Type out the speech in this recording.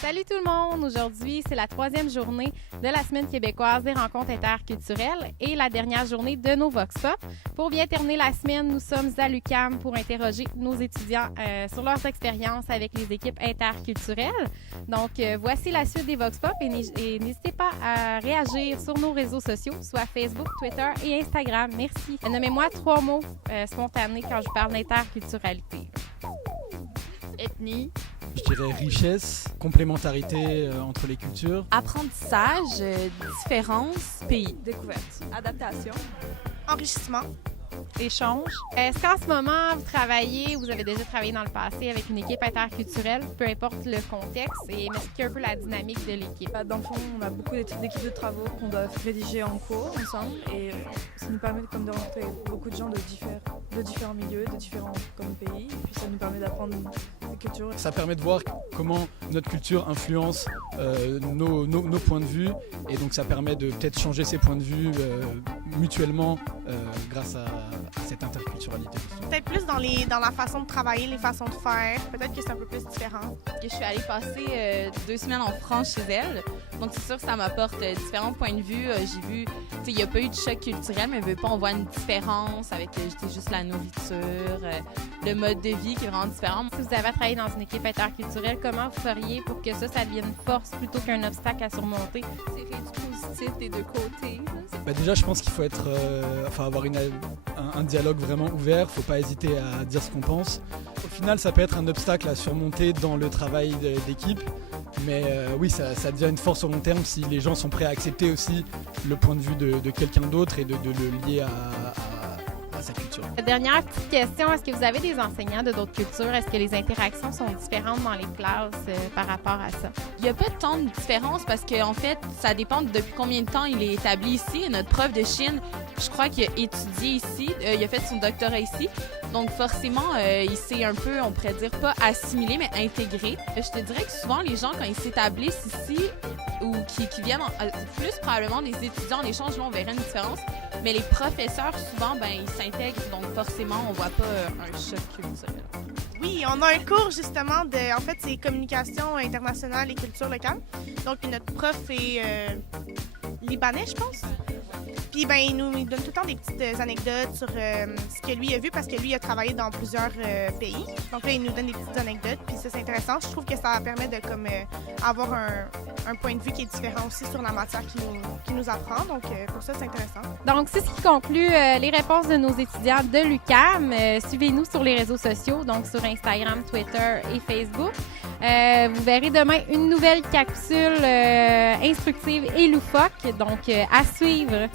Salut tout le monde! Aujourd'hui, c'est la 3e journée de la Semaine québécoise des rencontres interculturelles et la dernière journée de nos Vox Pop. Pour bien terminer la semaine, nous sommes à l'UQAM pour interroger nos étudiants sur leurs expériences avec les équipes interculturelles. Donc, voici la suite des Vox Pop et n'hésitez pas à réagir sur nos réseaux sociaux, soit Facebook, Twitter et Instagram. Merci. Nommez-moi 3 mots spontanés quand je parle d'interculturalité. Ethnie. Je dirais richesse, complémentarité entre les cultures. Apprentissage, différence, pays. Découverte. Adaptation. Enrichissement. Échange. Est-ce qu'en ce moment, vous avez déjà travaillé dans le passé avec une équipe interculturelle, peu importe le contexte, et m'expliquer un peu la dynamique de l'équipe? Dans le fond, on a beaucoup d'équipes de travaux qu'on doit rédiger en cours ensemble et ça nous permet de rencontrer beaucoup de gens de différents milieux, de différents pays, et puis ça nous permet d'apprendre des cultures. Ça permet de voir comment notre culture influence nos points de vue, et donc ça permet de peut-être changer ces points de vue mutuellement grâce à cette interculturalité. Peut-être plus dans la façon de travailler, les façons de faire. Peut-être que c'est un peu plus différent. Je suis allée passer 2 semaines en France chez elle. Donc, c'est sûr que ça m'apporte différents points de vue. J'ai vu, il n'y a pas eu de choc culturel, mais on voit une différence avec juste la nourriture, le mode de vie qui est vraiment différent. Si vous avez travaillé dans une équipe interculturelle, comment vous feriez pour que ça devienne une force plutôt qu'un obstacle à surmonter? C'est du positif des deux côtés. Déjà, je pense qu'il faut avoir un dialogue vraiment ouvert. Il ne faut pas hésiter à dire ce qu'on pense. Au final, ça peut être un obstacle à surmonter dans le travail d'équipe. Mais oui, ça devient une force au long terme si les gens sont prêts à accepter aussi le point de vue de quelqu'un d'autre et de le lier à sa culture. Dernière petite question, est-ce que vous avez des enseignants de d'autres cultures? Est-ce que les interactions sont différentes dans les classes par rapport à ça? Il n'y a pas tant de différence parce qu'en fait, ça dépend depuis combien de temps il est établi ici. Notre prof de Chine, je crois qu'il a étudié ici, il a fait son doctorat ici. Donc forcément, il s'est un peu, on pourrait dire, pas assimilé, mais intégré. Je te dirais que souvent, les gens, quand ils s'établissent ici, ou qui viennent, plus probablement des étudiants en échange, là, on verrait une différence. Mais les professeurs, souvent, ils s'intègrent, donc forcément, on voit pas un choc culturel. Oui, on a un cours justement en fait, c'est communication internationale et culture locale. Donc, notre prof est libanais, je pense. Puis, il nous donne tout le temps des petites anecdotes sur ce que lui a vu parce que lui a travaillé dans plusieurs pays. Donc là, il nous donne des petites anecdotes. Puis ça, c'est intéressant. Je trouve que ça permet de avoir un point de vue qui est différent aussi sur la matière qu'il nous apprend. Donc, pour ça, c'est intéressant. Donc, c'est ce qui conclut les réponses de nos étudiants de l'UQAM. Suivez-nous sur les réseaux sociaux, donc sur Instagram, Twitter et Facebook. Vous verrez demain une nouvelle capsule instructive et loufoque. Donc, à suivre.